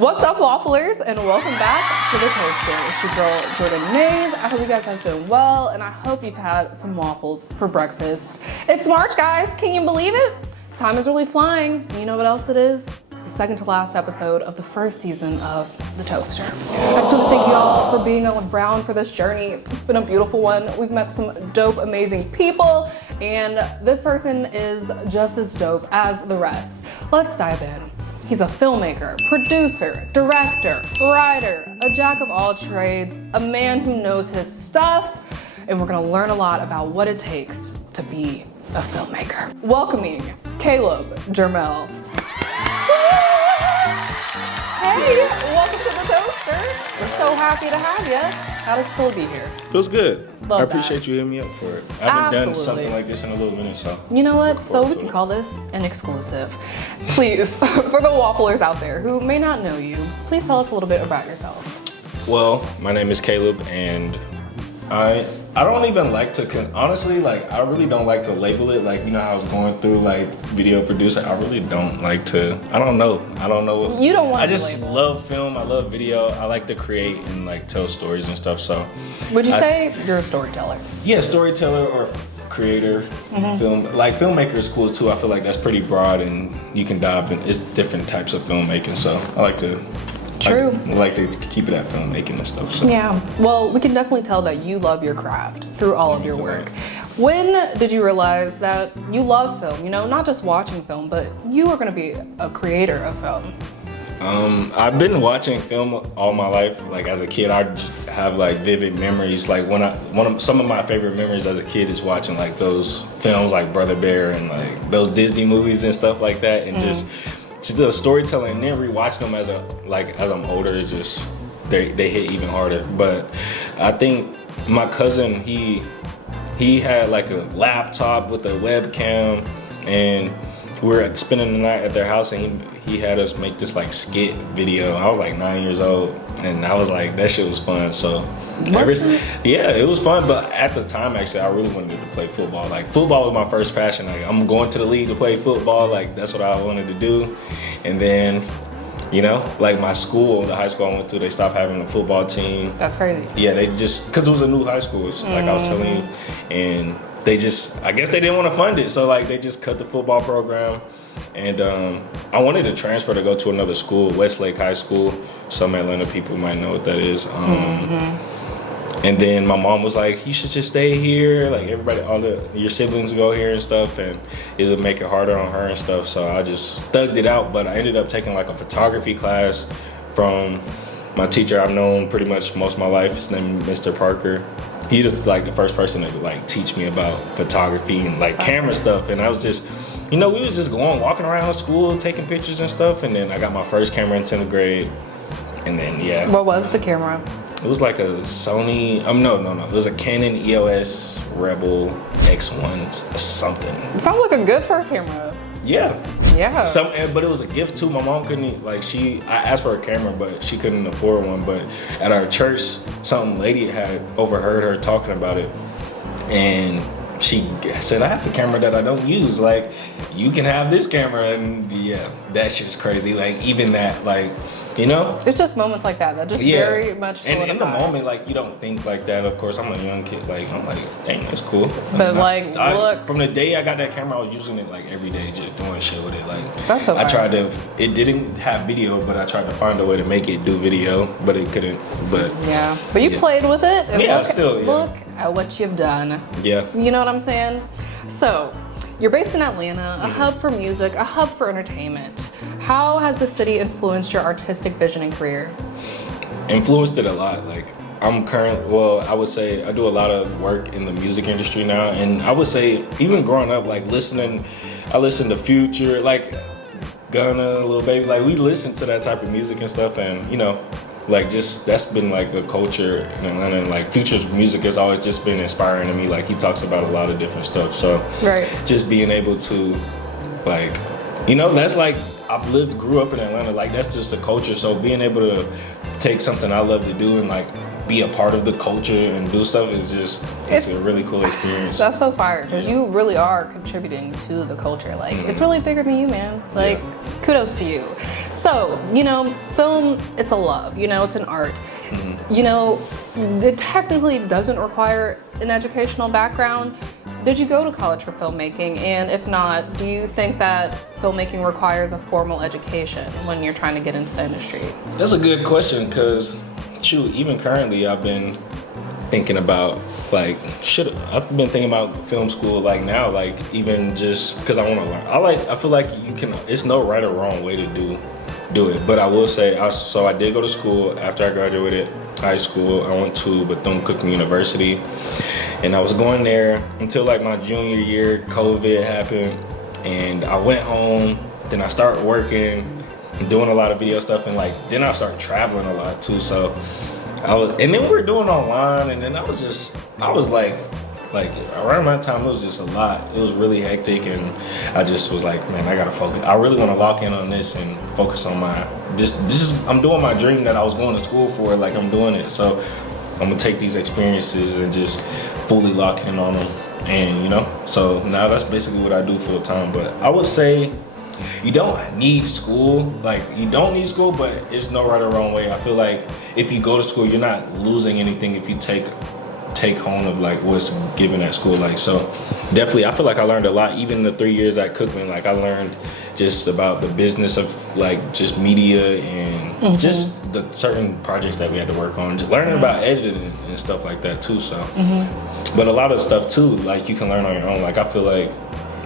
What's up, Wafflers, and welcome back to The Toaster. It's your girl, Jordan Mays. I hope you guys have been well, and I hope you've had some waffles for breakfast. It's March, guys. Can you believe it? Time is really flying. You know what else it is? The second to last episode of the first season of The Toaster. I just want to thank you all for being around for this journey. It's been a beautiful one. We've met some dope, amazing people, and this person is just as dope as the rest. Let's dive in. He's a filmmaker, producer, director, writer, a jack of all trades, a man who knows his stuff, and we're gonna learn a lot about what it takes to be a filmmaker. Welcoming Caleb Jermale. Hey, welcome to The Toaster. We're so happy to have you. How does it feel to be here? Feels good. Love I appreciate you hitting me up for it. I haven't done something like this in a little minute, so. You know what? So we can call this an exclusive. Please, for the Wafflers out there who may not know you, please tell us a little bit about yourself. Well, my name is Caleb, and I don't even like to, honestly, like, I really don't like to label it. Like, you know how I was going through, like, video producer. I really don't like to, I don't know. You don't want to I just love film, I love video. I like to create and, like, tell stories and stuff, so. Would you say you're a storyteller? Yeah, storyteller or creator, film. Like, filmmaker is cool, too. I feel like that's pretty broad, and you can dive in. It's different types of filmmaking, so I like to. True. I like to keep it at filmmaking and stuff. So. Yeah, well, we can definitely tell that you love your craft through all of your work. When did you realize that you love film? You know, not just watching film, but you were gonna be a creator of film. I've been watching film all my life. Like as a kid, I have like vivid memories. Like some of my favorite memories as a kid is watching like those films like Brother Bear and like those Disney movies and stuff like that, and just the storytelling, and then rewatching them as I'm older is just they hit even harder. But I think my cousin he had like a laptop with a webcam, and we were spending the night at their house, and he had us make this like skit video. I was like 9 years old, and I was like, that shit was fun. So yeah, it was fun. But at the time, actually, I really wanted to play football. Like football was my first passion. Like I'm going to the league to play football. Like that's what I wanted to do. And then, you know, like my school, the high school I went to, they stopped having a football team. That's crazy. Yeah, they just, because it was a new high school, so like I was telling you, and they just, I guess they didn't want to fund it, so like they just cut the football program. And I wanted to transfer to go to another school, Westlake High School. Some Atlanta people might know what that is. And then my mom was like, you should just stay here. Like everybody, your siblings go here and stuff, and it'll make it harder on her and stuff. So I just thugged it out, but I ended up taking like a photography class from my teacher I've known pretty much most of my life. His name is Mr. Parker. He was like the first person to like teach me about photography and like camera stuff. And I was just, you know, we was just walking around school, taking pictures and stuff. And then I got my first camera in 10th grade. And then, yeah. What was the camera? It was like a Sony, no. It was a Canon EOS Rebel X1 something. It sounds like a good first camera. Yeah. Yeah. But it was a gift too. My mom couldn't, like I asked for a camera, but she couldn't afford one. But at our church, some lady had overheard her talking about it. And she said, I have a camera that I don't use. Like, you can have this camera. And yeah, that shit is crazy. Like, even that, like, you know? It's just moments like that just very much solidify. And in the moment, like, you don't think like that. Of course, I'm a young kid. Like, I'm like, dang, that's cool. But look. From the day I got that camera, I was using it like every day, just doing shit with it. Like, that's so I tried to, it didn't have video, but I tried to find a way to make it do video, but it couldn't. But yeah, but you played with it. And look at what you've done. Yeah. You know what I'm saying? So, you're based in Atlanta, a hub for music, a hub for entertainment. How has the city influenced your artistic vision and career? Influenced it a lot. Like, I would say I do a lot of work in the music industry now, and I would say even growing up, like I listened to Future, like Gunna, Lil Baby, like we listened to that type of music and stuff, and you know, like just that's been like a culture in Atlanta. And like Future's music has always just been inspiring to me. Like he talks about a lot of different stuff, so just being able to, like, you know, that's like grew up in Atlanta. Like that's just the culture. So being able to take something I love to do and like be a part of the culture and do stuff is just it's a really cool experience. That's so fire, because you really are contributing to the culture. Like, it's really bigger than you, man. Like, kudos to you. So, you know, film, it's a love, you know, it's an art. You know, it technically doesn't require an educational background. Did you go to college for filmmaking? And if not, do you think that filmmaking requires a formal education when you're trying to get into the industry? That's a good question, because shoot, even currently I've been thinking about like, I've been thinking about film school like now, like even just because I want to learn. I feel like you can, it's no right or wrong way to do it. But I will say, I did go to school after I graduated high school. I went to Bethune-Cookman University, and I was going there until like my junior year. COVID happened, and I went home. Then I started working and doing a lot of video stuff, and like then I started traveling a lot too. So and then we were doing online, and then I was like around that time, it was just a lot. It was really hectic, and I just was like, man, I gotta focus. I really want to lock in on this and focus on I'm doing my dream that I was going to school for. Like, I'm doing it, so I'm gonna take these experiences and just fully lock in on them. And you know, so now that's basically what I do full time. But I would say you don't need school. Like, you don't need school, but it's no right or wrong way. I feel like if you go to school, you're not losing anything if you take home of like what's given at school. Like, so definitely I feel like I learned a lot. Even the 3 years at Cookman, like I learned just about the business of like just media and just the certain projects that we had to work on, just learning about editing and stuff like that too. So but a lot of stuff too, like you can learn on your own. Like, I feel like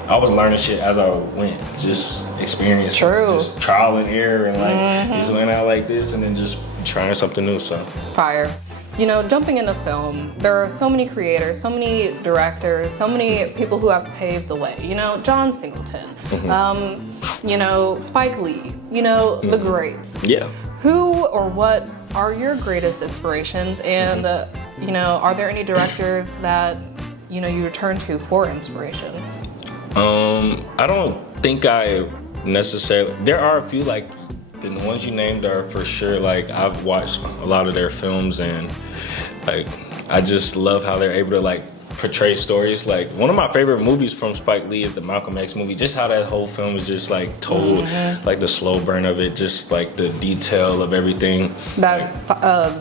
I was learning shit as I went, just experience, just trial and error, and like just went out like this and then just trying something new. So fire. You know, jumping into film, there are so many creators, so many directors, so many people who have paved the way. You know, John Singleton, you know, Spike Lee, you know, the greats. Yeah. Who or what are your greatest inspirations? And, you know, are there any directors that, you know, you return to for inspiration? I don't think I necessarily, there are a few, like, the ones you named are for sure, like, I've watched a lot of their films, and like I just love how they're able to like portray stories. Like, one of my favorite movies from Spike Lee is the Malcolm X movie. Just how that whole film is just like told, like the slow burn of it, just like the detail of everything. That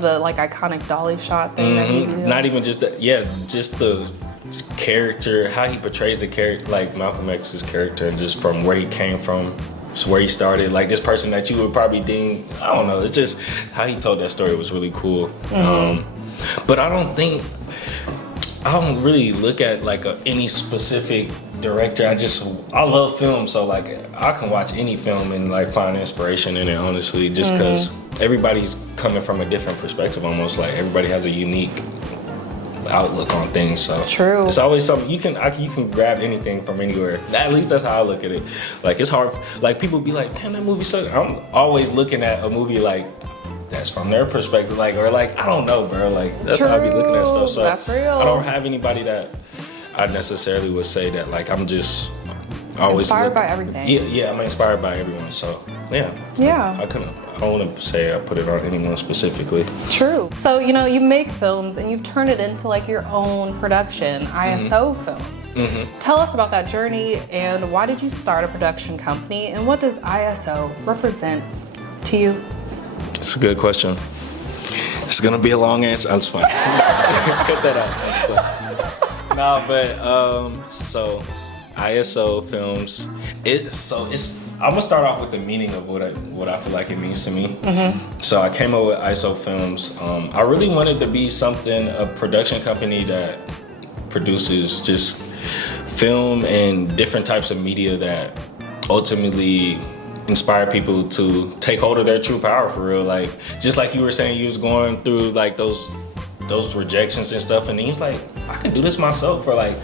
the like iconic dolly shot thing that he did. Not even just that, just the character, how he portrays the character, like Malcolm X's character, and just from where he came from. So where he started, like this person that you would probably deem, I don't know, it's just how he told that story was really cool. But I don't really look at like any specific director. I love film, so like I can watch any film and like find inspiration in it, honestly, just because everybody's coming from a different perspective almost. Like, everybody has a unique outlook on things, so true. It's always something you can grab anything from anywhere. At least that's how I look at it. Like, it's hard, like people be like, damn, that movie sucks. I'm always looking at a movie like that's from their perspective, like, or like, I don't know, bro, like that's how I be looking at stuff. So that's real. I don't have anybody that I necessarily would say that like I'm just always inspired by everything. Yeah, I'm inspired by everyone. So yeah. I don't want to say I put it on anyone specifically. True. So, you know, you make films and you've turned it into like your own production, ISO films. Tell us about that journey, and why did you start a production company, and what does ISO represent to you? It's a good question. It's gonna be a long answer. That's fine. Cut that out. No, but so ISO films. I'm gonna start off with the meaning of what I feel like it means to me. So I came up with ISO films. I really wanted to be a production company that produces just film and different types of media that ultimately inspire people to take hold of their true power for real. Like, just like you were saying, you was going through like those rejections and stuff, and then he's like, I can do this myself, or like,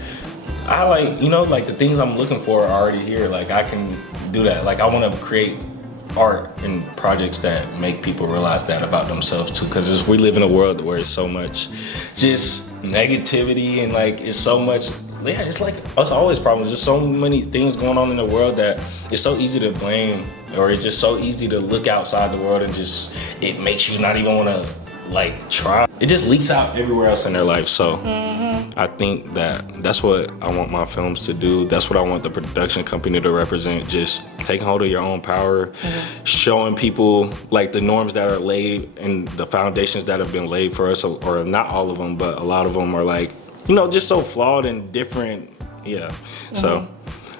I like, you know, like the things I'm looking for are already here. Like, I can do that. Like, I want to create art and projects that make people realize that about themselves too, because we live in a world where it's so much just negativity, and like it's so much, it's like us always problems. There's so many things going on in the world that it's so easy to blame, or it's just so easy to look outside the world and just, it makes you not even want to like try, it just leaks out everywhere else in their life. So I think that's what I want my films to do. That's what I want the production company to represent. Just taking hold of your own power, showing people like the norms that are laid and the foundations that have been laid for us, or not all of them, but a lot of them are like, you know, just so flawed and different. Yeah. So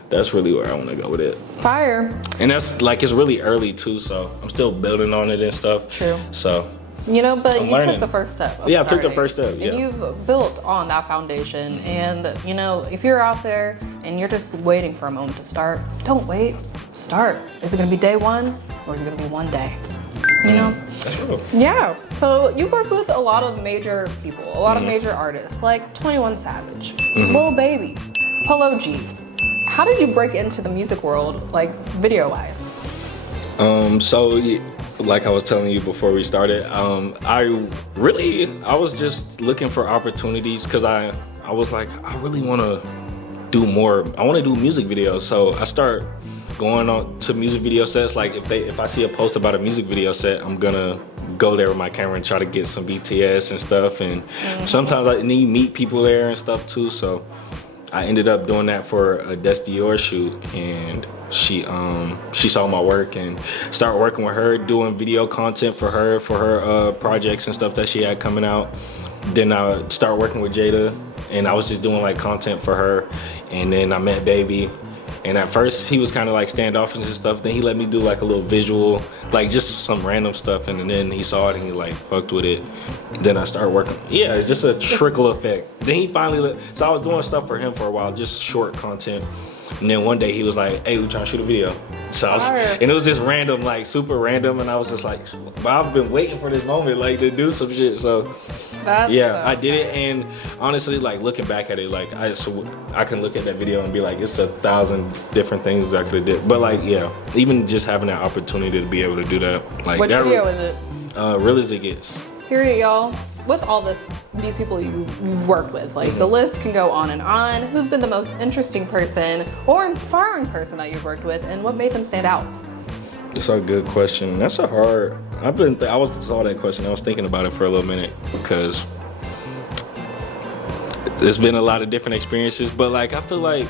that's really where I want to go with it. Fire. And that's like, it's really early too, so I'm still building on it and stuff. True. So, you know, but I'm you learning. took the first step. Yeah, I took the first step. Yeah. And you've built on that foundation. And, you know, if you're out there and you're just waiting for a moment to start, don't wait. Start. Is it going to be day one, or is it going to be one day? You know? That's true. Yeah. So you work with a lot of major people, a lot of major artists, like 21 Savage, Lil Baby, Polo G. How did you break into the music world, like video-wise? So like I was telling you before we started, I was just looking for opportunities because I was like, I really want to do more. I want to do music videos. So I start going on to music video sets. Like if I see a post about a music video set, I'm gonna go there with my camera and try to get some BTS and stuff. And sometimes I need to meet people there and stuff too. So I ended up doing that for a Des Dior shoot, and she saw my work and started working with her, doing video content for her projects and stuff that she had coming out. Then I started working with Jada, and I was just doing like content for her. And then I met Baby, and at first he was kind of like standoffish and stuff. Then he let me do like a little visual, like just some random stuff, and then he saw it and he like fucked with it. Then I started working. Yeah, it's just a trickle effect. Then he finally so I was doing stuff for him for a while, just short content. And then one day he was like, "Hey, we trying to shoot a video." So and it was just random, like super random, and I was just like, "But I've been waiting for this moment, like to do some shit." So I did it, and honestly, like looking back at it, like I can look at that video and be like, it's 1,000 different things I could have did. But like, yeah, even just having that opportunity to be able to do that, like Which that video is it? Real As It Gets. Period, y'all. With all these people you've worked with, like the list can go on and on. Who's been the most interesting person or inspiring person that you've worked with, and what made them stand out? That's a good question. That's a hard. I saw that question. I was thinking about it for a little minute because there's been a lot of different experiences. But like, I feel like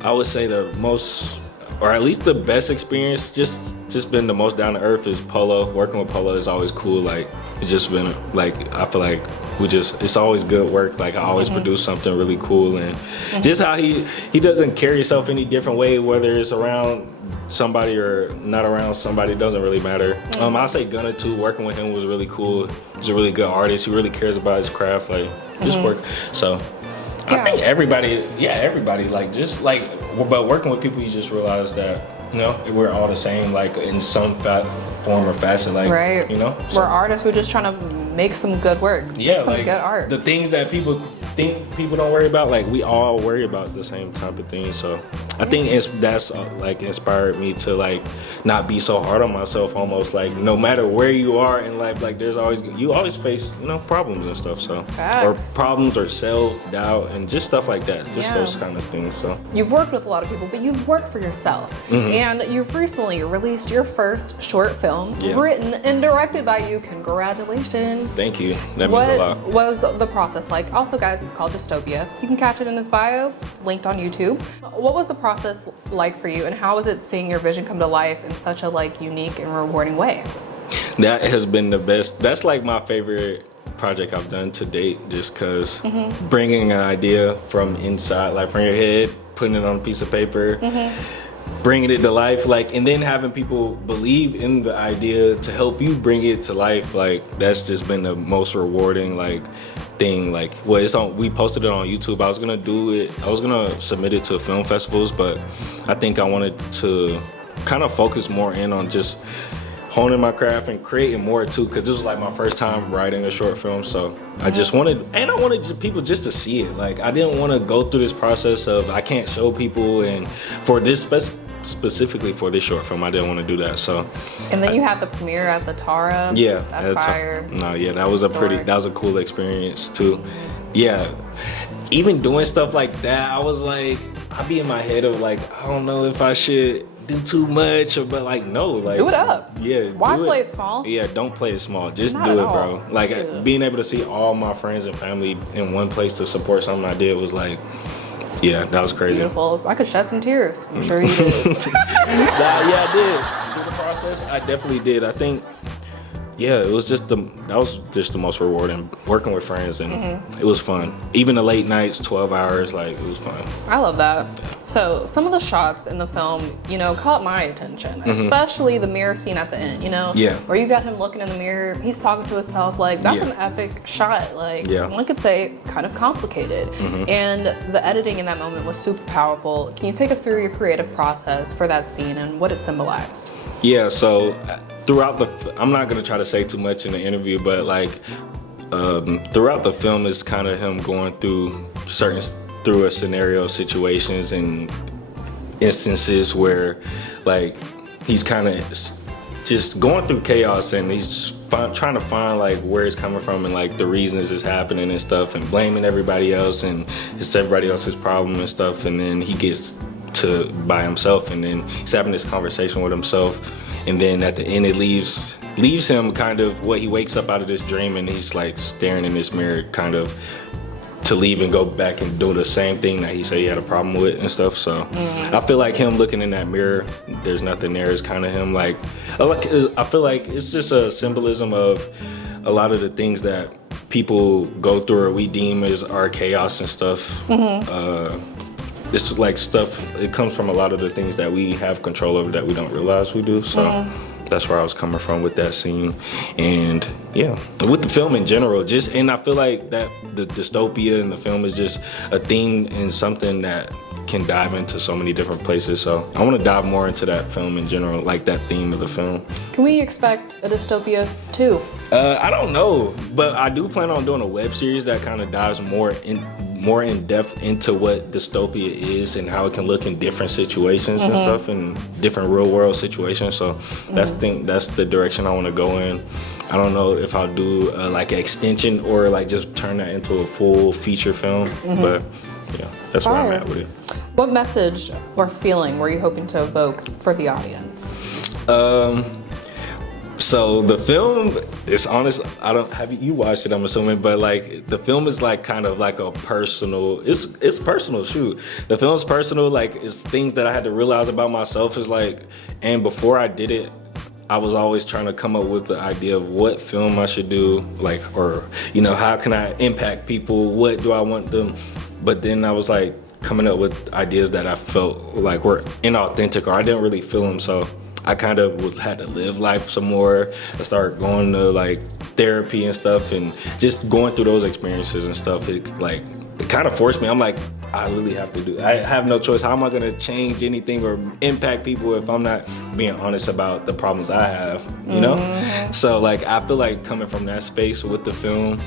I would say the most, or at least the best experience, just been the most down to earth is Polo. Working with Polo is always cool. Like it's just been like, I feel like it's always good work. Like I always produce something really cool, and just how he doesn't carry himself any different way, whether it's around somebody or not around somebody, doesn't really matter. I'll say Gunna too. Working with him was really cool. He's a really good artist. He really cares about his craft, like just work. So I think everybody, like just like, but working with people, you just realize that, you know, we're all the same, like in some form or fashion, like, right. You know, we're artists. We're just trying to make some good work. Yeah, some like good art. The things that people think people don't worry about, like we all worry about the same type of things. So I think that's like inspired me to like not be so hard on myself. Almost like no matter where you are in life, like you always face, you know, problems and stuff. So or problems or self-doubt and just stuff like that. Just those kind of things. So you've worked with a lot of people, but you've worked for yourself, and you've recently released your first short film, written and directed by you. Congratulations! Thank you. That means a lot. What was the process like? Also, guys, it's called Dystopia. You can catch it in his bio, linked on YouTube. What was the process like for you, and how was it seeing your vision come to life in such a like unique and rewarding way? That has been the best. That's like my favorite project I've done to date, just because bringing an idea from inside, like from your head, putting it on a piece of paper, bringing it to life, like, and then having people believe in the idea to help you bring it to life, like that's just been the most rewarding like thing. Like, well, we posted it on YouTube. I was gonna submit it to film festivals, but I think I wanted to kind of focus more in on just honing my craft and creating more too, because this was like my first time writing a short film. So I wanted people just to see it. Like I didn't want to go through this process of I can't show people, and for this specifically for this short film, I didn't want to do that. So and then you had the premiere at the Tara. Yeah, that's fire. That was a cool experience too. Yeah, even doing stuff like that, I was like, I'd be in my head of like, I don't know if I should do too much, but like no, like do it up. Yeah. Why play it small? Yeah, don't play it small. Just Not do at it, all. bro. Like Yeah. being able to see all my friends and family in one place to support something I did was like, yeah, that was crazy. Beautiful. I could shed some tears. I'm sure you did. Yeah, I did. Through the process, I definitely did. I think, yeah, that was just the most rewarding, working with friends, and it was fun. Even the late nights, 12 hours, like it was fun. I love that. So some of the shots in the film, you know, caught my attention, especially the mirror scene at the end, you know? Yeah. Where you got him looking in the mirror, he's talking to himself, like that's Yeah. an epic shot. Like Yeah. one could say kind of complicated. And the editing in that moment was super powerful. Can you take us through your creative process for that scene and what it symbolized? Yeah, so throughout I'm not gonna try to say too much in the interview, but like throughout the film is kind of him going through a scenario of situations and instances where like he's kind of just going through chaos and he's trying to find like where it's coming from and like the reasons it's happening and stuff and blaming everybody else and it's everybody else's problem and stuff, and then he gets to by himself and then he's having this conversation with himself, and then at the end it leaves him kind of what he wakes up out of this dream and he's like staring in this mirror kind of to leave and go back and do the same thing that he said he had a problem with and stuff. So I feel like him looking in that mirror, there's nothing there, is kind of him like I feel like it's just a symbolism of a lot of the things that people go through or we deem as our chaos and stuff. It's like stuff, it comes from a lot of the things that we have control over that we don't realize we do. So that's where I was coming from with that scene. And yeah, with the film in general, and I feel like that the dystopia in the film is just a theme and something that can dive into so many different places. So I want to dive more into that film in general, like that theme of the film. Can we expect a dystopia too? I don't know, but I do plan on doing a web series that kind of dives more in depth into what dystopia is and how it can look in different situations and stuff, and different real world situations. So that's the direction I want to go in. I don't know if I'll do like an extension or like just turn that into a full feature film, but yeah, that's where I'm at with it. What message or feeling were you hoping to evoke for the audience? So the film is honest. Have you watched it? I'm assuming, but like the film is like kind of like a personal. It's personal. Shoot, the film's personal. Like it's things that I had to realize about myself. Is like, and before I did it, I was always trying to come up with the idea of what film I should do, like, or you know, how can I impact people? What do I want them? But then I was like coming up with ideas that I felt like were inauthentic or I didn't really feel them. So I kind of had to live life some more. I started going to like therapy and stuff and just going through those experiences and stuff. It kind of forced me. I'm like, I really have to do it. I have no choice. How am I gonna change anything or impact people if I'm not being honest about the problems I have, you know? So like, I feel like coming from that space with the film,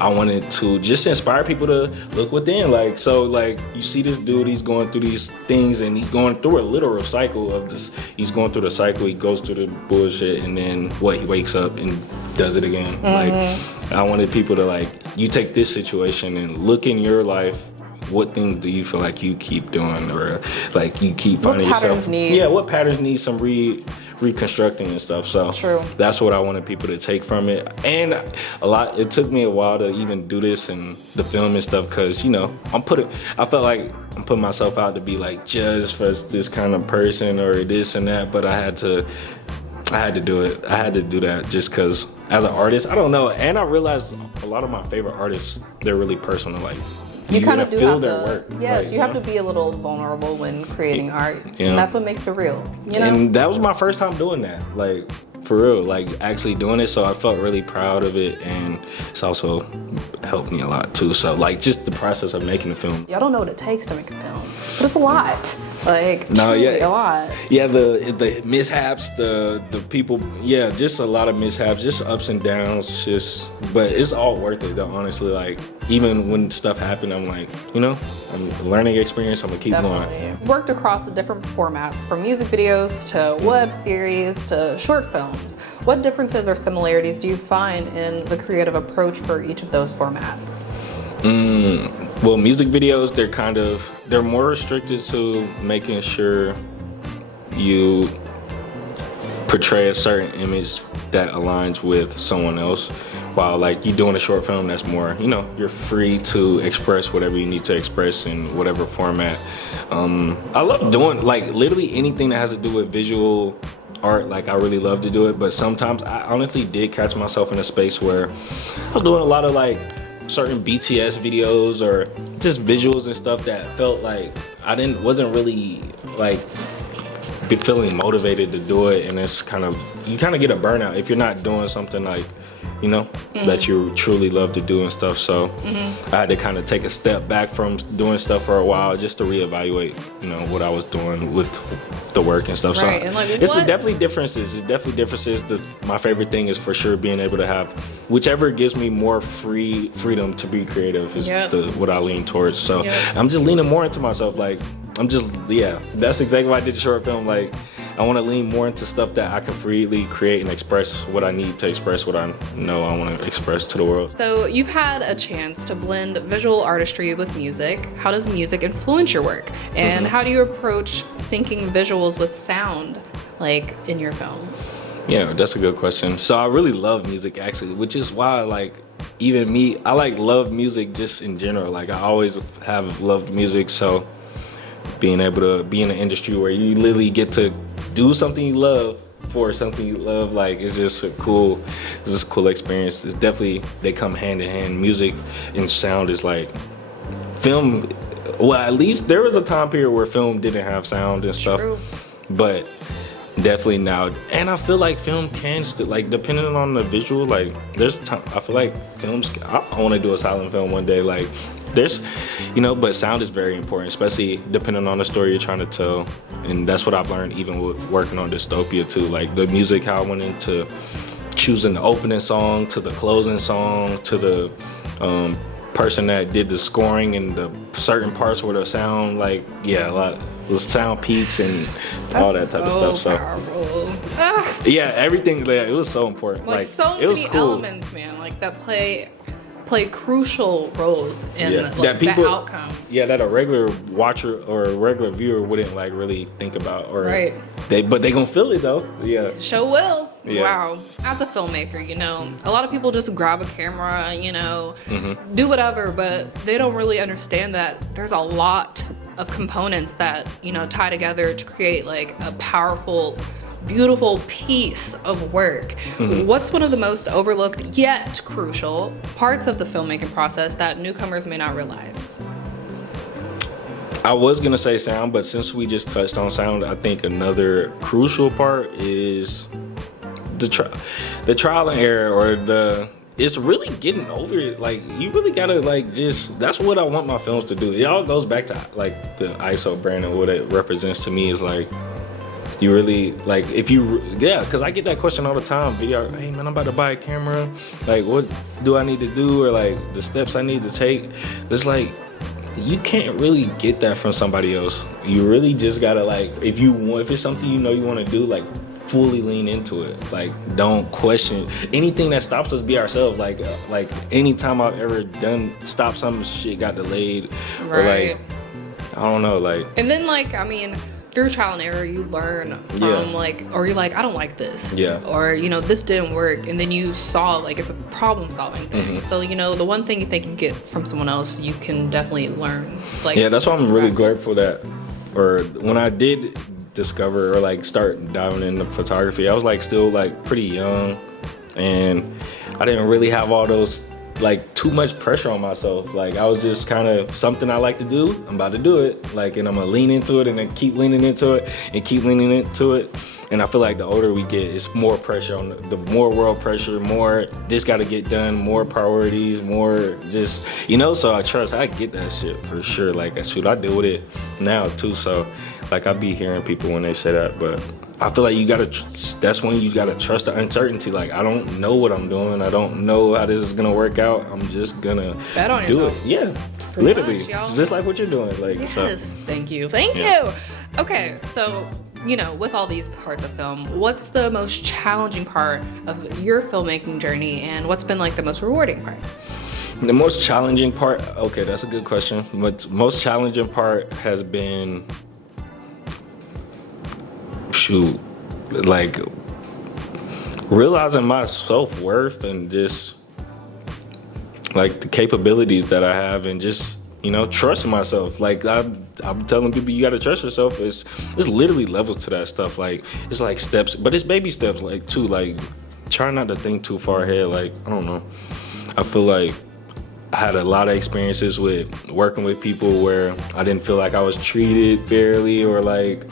I wanted to just inspire people to look within. Like, so like you see this dude, he's going through these things and he's going through a literal cycle of this. He's going through the cycle, he goes through the bullshit, and then he wakes up and does it again. Like, I wanted people to like, you take this situation and look in your life. What things do you feel like you keep doing, or like you keep finding yourself? What patterns need some reconstructing and stuff. So that's what I wanted people to take from it. And it took me a while to even do this and the film and stuff, because you know I felt like I'm putting myself out to be like judged for this kind of person or this and that, but I had to do it. I had to do that just because as an artist, I don't know. And I realized a lot of my favorite artists, they're really personal. Like, you kind of do feel have their to, work. yes, like, you have to be a little vulnerable when creating art, Yeah. and that's what makes it real, you know? And that was my first time doing that, like for real, like actually doing it. So I felt really proud of it, and it's also helped me a lot too. So like just the process of making the film. Y'all don't know what it takes to make a film, but it's a lot. Like, No, truly yeah. a lot. Yeah, the mishaps, the people, yeah, just a lot of mishaps, just ups and downs, but it's all worth it though, honestly. Like, even when stuff happened, I'm like, you know, I'm a learning experience, I'm gonna keep going. Worked across the different formats, from music videos to web series to short films. What differences or similarities do you find in the creative approach for each of those formats? Well, music videos, they're more restricted to making sure you portray a certain image that aligns with someone else, while like you doing a short film that's more, you know, you're free to express whatever you need to express in whatever format. I love doing like literally anything that has to do with visual art. Like I really love to do it, but sometimes I honestly did catch myself in a space where I was doing a lot of like certain BTS videos or just visuals and stuff that felt like wasn't really like feeling motivated to do it, and it's you kind of get a burnout if you're not doing something like, you know, that you truly love to do and stuff. So I had to kind of take a step back from doing stuff for a while just to reevaluate, you know, what I was doing with the work and stuff. Right. So and like, it's definitely differences. It's definitely differences. My favorite thing is for sure being able to have whichever gives me more freedom to be creative is what I lean towards. So I'm just leaning more into myself. Like that's exactly why I did the short film. Like I want to lean more into stuff that I can freely create and express what I need to express, what I know I want to express to the world. So you've had a chance to blend visual artistry with music. How does music influence your work? And how do you approach syncing visuals with sound, like in your film? Yeah, that's a good question. So I really love music actually, which is why like even me, I like love music just in general. Like I always have loved music. So being able to be in an industry where you literally get to do something you love for something you love, like it's just a cool experience. It's definitely, they come hand in hand. Music and sound is like film. Well, at least there was a time period where film didn't have sound and stuff. True. But definitely now, and I feel like film can still, like depending on the visual, like there's time, I feel like films, I want to do a silent film one day, like there's, you know, but sound is very important, especially depending on the story you're trying to tell. And that's what I've learned even with working on Dystopia too, like the music, how I went into choosing the opening song to the closing song to the person that did the scoring and the certain parts where the sound, like a lot, the sound peaks and all that type of stuff. So yeah, everything, it was so important. Like so it was many cool. elements, man, like that play crucial roles in like, that people, the outcome. Yeah, that a regular watcher or a regular viewer wouldn't like really think about, or but they gonna feel it though. Yeah, Show will. Yeah. Wow. As a filmmaker, you know, a lot of people just grab a camera, you know, do whatever, but they don't really understand that there's a lot of components that, you know, tie together to create like a powerful, beautiful piece of work. What's one of the most overlooked yet crucial parts of the filmmaking process that newcomers may not realize? I was gonna say sound, but since we just touched on sound, I think another crucial part is the trial and error, or it's really getting over it. Like you really gotta like that's what I want my films to do. It all goes back to like the ISO brand and what it represents to me is like, you really like because I get that question all the time. VR, hey man, I'm about to buy a camera. Like, what do I need to do, or like the steps I need to take? It's like you can't really get that from somebody else. You really just gotta like, if it's something you know you want to do, like fully lean into it. Like don't question anything that stops us. Be ourselves. Like anytime I've ever stopped something, shit got delayed, or like I don't know, like. And then like I mean, through trial and error, you learn from like, or you're like, I don't like this. Yeah. Or, you know, this didn't work. And then you saw like it's a problem solving thing. So, you know, the one thing you think you get from someone else, you can definitely learn. Like, yeah, that's why I'm really grateful that, or when I did discover or like start diving into photography, I was like still like pretty young, and I didn't really have all those like too much pressure on myself. Like I was just kind of something I like to do, I'm about to do it, like, and I'm gonna lean into it and then keep leaning into it and keep leaning into it. And I feel like the older we get, it's more pressure on the more world pressure, more this got to get done, more priorities, more just, you know. So I get that shit for sure. Like that's what I deal with it now too. So like I be hearing people when they say that, but I feel like that's when you gotta trust the uncertainty. Like I don't know what I'm doing. I don't know how this is gonna work out. I'm just gonna bet on do yourself. it. Yeah, pretty literally. much, It's just like what you're doing. Like yes, so. Thank you. Okay, so you know, with all these parts of film, what's the most challenging part of your filmmaking journey, and what's been like the most rewarding part? The most challenging part, okay, that's a good question. But most challenging part has been shoot, like realizing my self-worth and just like the capabilities that I have and just, you know, trusting myself. Like I'm telling people, you gotta trust yourself. It's literally levels to that stuff. Like it's like steps, but it's baby steps. Like too, like try not to think too far ahead. Like I don't know. I feel like I had a lot of experiences with working with people where I didn't feel like I was treated fairly, or like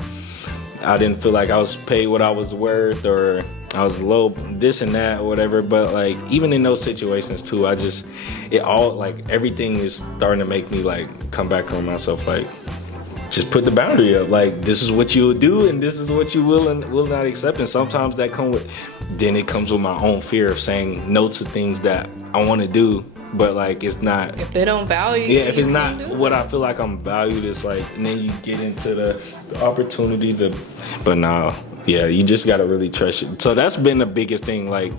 I didn't feel like I was paid what I was worth, or I was low this and that or whatever. But like even in those situations too, it all like everything is starting to make me like come back on myself. Like just put the boundary up. Like this is what you will do and this is what you will and will not accept. And sometimes that comes with my own fear of saying no to things that I want to do. But like it's not, if they don't value you, if it's not what I feel like I'm valued, it's like, and then you get into the opportunity to, but nah, yeah, you just gotta really trust it. So that's been the biggest thing, like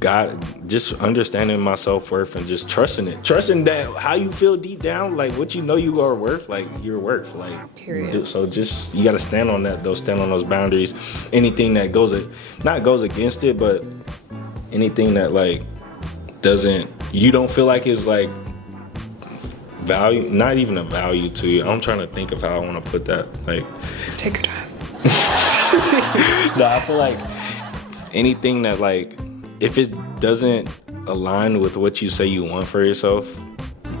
God, just understanding my self-worth and just trusting that how you feel deep down, like what you know you are worth, like you're worth, like period. So just you gotta stand on those boundaries. Anything that not goes against it, but anything that like you don't feel like is like value, not even a value to you. I'm trying to think of how I want to put that. Like, take your time. No, I feel like anything that like, if it doesn't align with what you say you want for yourself,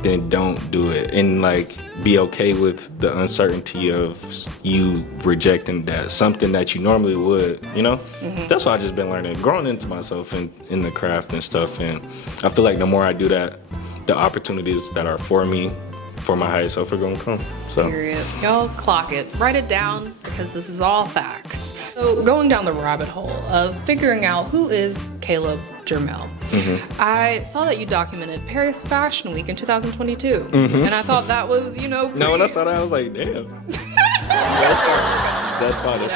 then don't do it. And like, be okay with the uncertainty of you rejecting that, something that you normally would, you know? Mm-hmm. That's what I just been learning, growing into myself in the craft and stuff. And I feel like the more I do that, the opportunities that are for me, for my highest self, are gonna come. So. Period. Y'all clock it, write it down, because this is all facts. So going down the rabbit hole of figuring out who is Caleb Jermale. Mm-hmm. I saw that you documented Paris Fashion Week in 2022, mm-hmm. and I thought that was, No, when I saw that, I was like, damn. That's fine.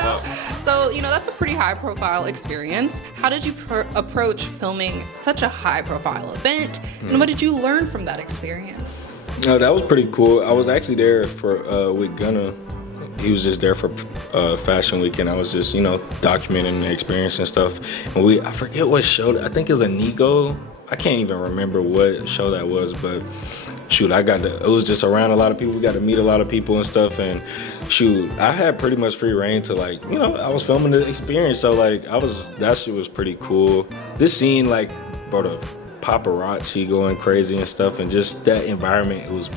So, that's a pretty high-profile experience. How did you approach filming such a high-profile event, and what did you learn from that experience? No, that was pretty cool. I was actually there with Gunna. He was just there for Fashion Week, and I was just, documenting the experience and stuff. And I forget what show, I think it was a Nigo. I can't even remember what show that was, but shoot, it was just around a lot of people. We got to meet a lot of people and stuff, and shoot, I had pretty much free reign to like, I was filming the experience, so like, that shit was pretty cool. This scene, like, brought a paparazzi going crazy and stuff, and just that environment, it was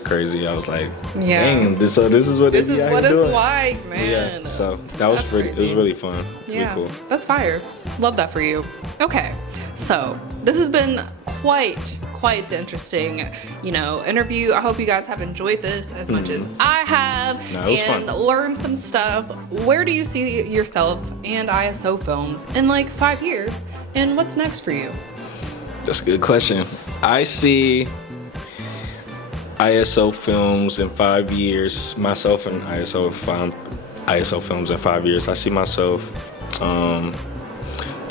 crazy. I was like, dang, this is what it's like, man. Yeah, so that was it was really fun. Yeah, really cool. That's fire. Love that for you. Okay, so this has been quite the interesting, interview. I hope you guys have enjoyed this as much as I have, and learned some stuff. Where do you see yourself and ISO Films in like 5 years, and what's next for you? That's a good question. I see ISO Films in 5 years, myself and ISO Films in 5 years. I see myself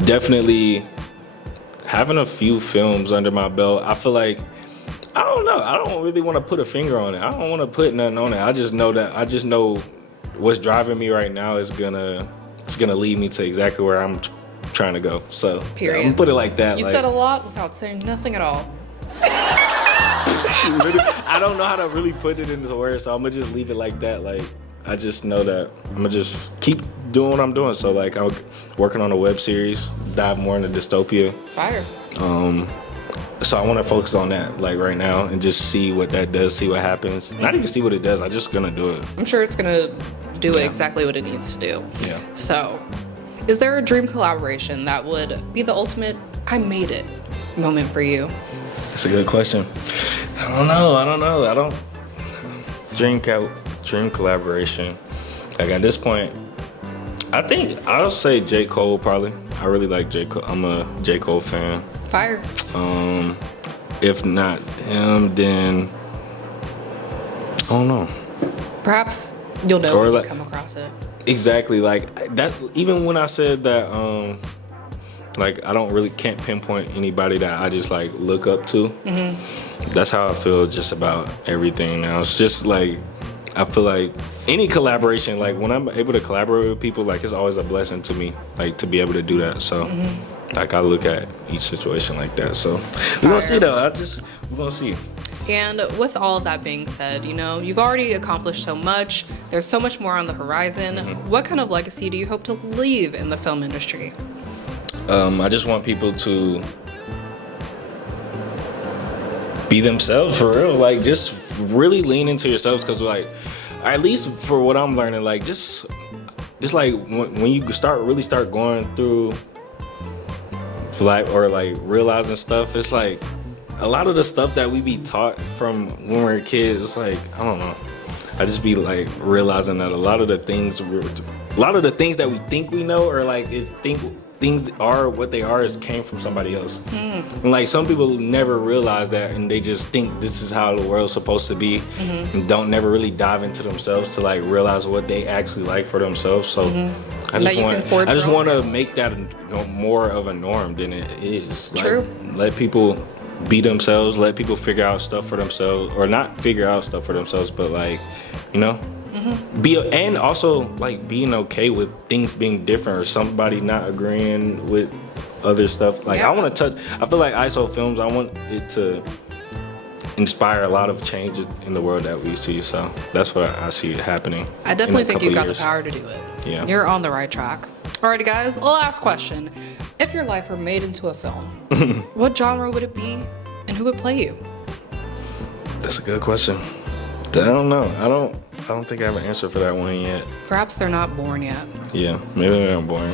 definitely having a few films under my belt. I feel like, I don't know, I don't really want to put a finger on it. I don't want to put nothing on it. I just know what's driving me right now is gonna lead me to exactly where I'm trying to go. So period. I'm gonna put it like that. You said a lot without saying nothing at all. I don't know how to really put it into words, so I'm gonna just leave it like that. Like, I just know that I'm gonna just keep doing what I'm doing. So like, I'm working on a web series, dive more into dystopia. Fire. So I want to focus on that like right now and just see what that does, see what happens. Not even see what it does, I'm just gonna do it. I'm sure it's gonna do exactly what it needs to do. Yeah. So, is there a dream collaboration that would be the ultimate I made it moment for you? That's a good question. I don't know. Dream collaboration. Like at this point, I think I'll say J. Cole probably. I really like J. Cole. I'm a J. Cole fan. Fire. If not him, then I don't know. Perhaps you'll know when you come across it. Exactly, like that. Even when I said that, like can't pinpoint anybody that I just like look up to. Mm-hmm. That's how I feel just about everything now. It's just like I feel like any collaboration, like when I'm able to collaborate with people, like it's always a blessing to me, like to be able to do that. So like I look at each situation like that. So we're gonna see though. We're gonna see. And with all of that being said, you know, you've already accomplished so much. There's so much more on the horizon. What kind of legacy do you hope to leave in the film industry? I just want people to be themselves for real. Like just really lean into yourselves, because like at least for what I'm learning, like just like when you start going through life or like realizing stuff, it's like a lot of the stuff that we be taught from when we're kids, it's like, I don't know. I just be like realizing that a lot of the things that we think we know, or like things are what they are, came from somebody else. And like some people never realize that, and they just think this is how the world's supposed to be, and don't never really dive into themselves to like realize what they actually like for themselves. So I just want to make that more of a norm than it is. True. Like, let people be themselves, let people figure out stuff for themselves, or not figure out stuff for themselves, but like, you know, and also like being okay with things being different, or somebody not agreeing with other stuff. Like I want to I feel like ISO Films, I want it to inspire a lot of change in the world that we see. So that's what I see happening. I definitely think you've got the power to do it. Yeah. You're on the right track. Alrighty guys, last question. If your life were made into a film, what genre would it be and who would play you? That's a good question. I don't know. I don't think I have an answer for that one yet. Perhaps they're not born yet. Yeah, maybe they're not born.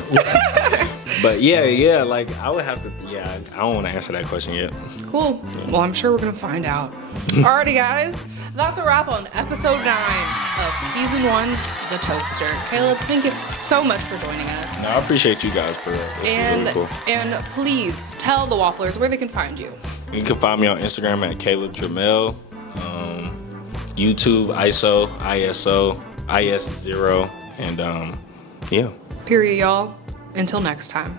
But yeah, like I would have to, I don't want to answer that question yet. Cool. Yeah. Well, I'm sure we're gonna find out. Alrighty guys, that's a wrap on episode 9 of season 1's The Toaster. Caleb, thank you so much for joining us. No, I appreciate you guys for that. And really cool. And please tell the Wafflers where they can find you. You can find me on Instagram at Caleb Jermale, YouTube ISO, IS0, and yeah. Period, y'all. Until next time.